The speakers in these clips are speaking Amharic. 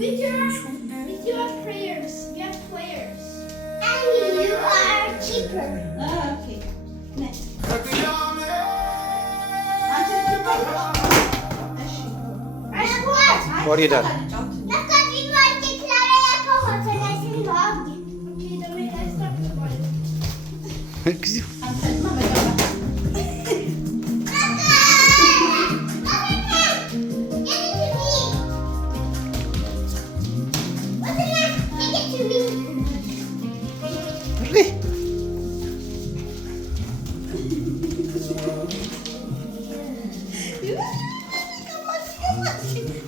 With your prayers, we have players. And you are cheaper. Okay. Next. What are you done?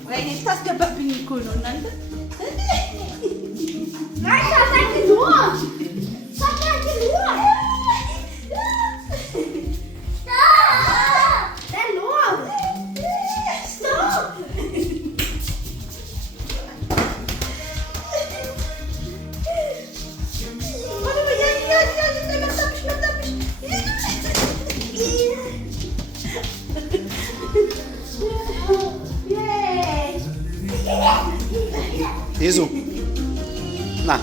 ወይኔ ታስገባብኝ እኮ ነው እናንተ። ይዙ ና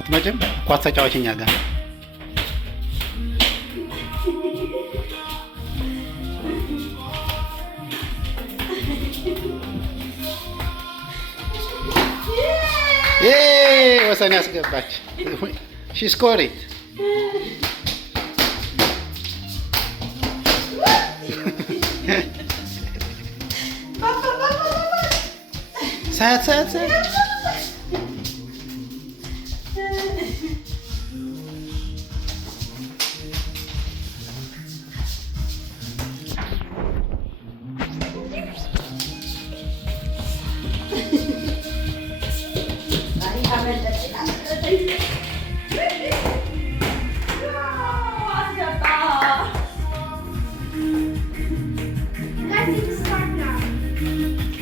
አትመጭም ኳስ ተጫዋች እኛ ጋር ወሰን ያስገባች ሺ ስኮር ኢት ሳያት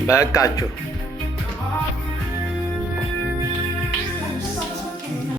በቃችሁ።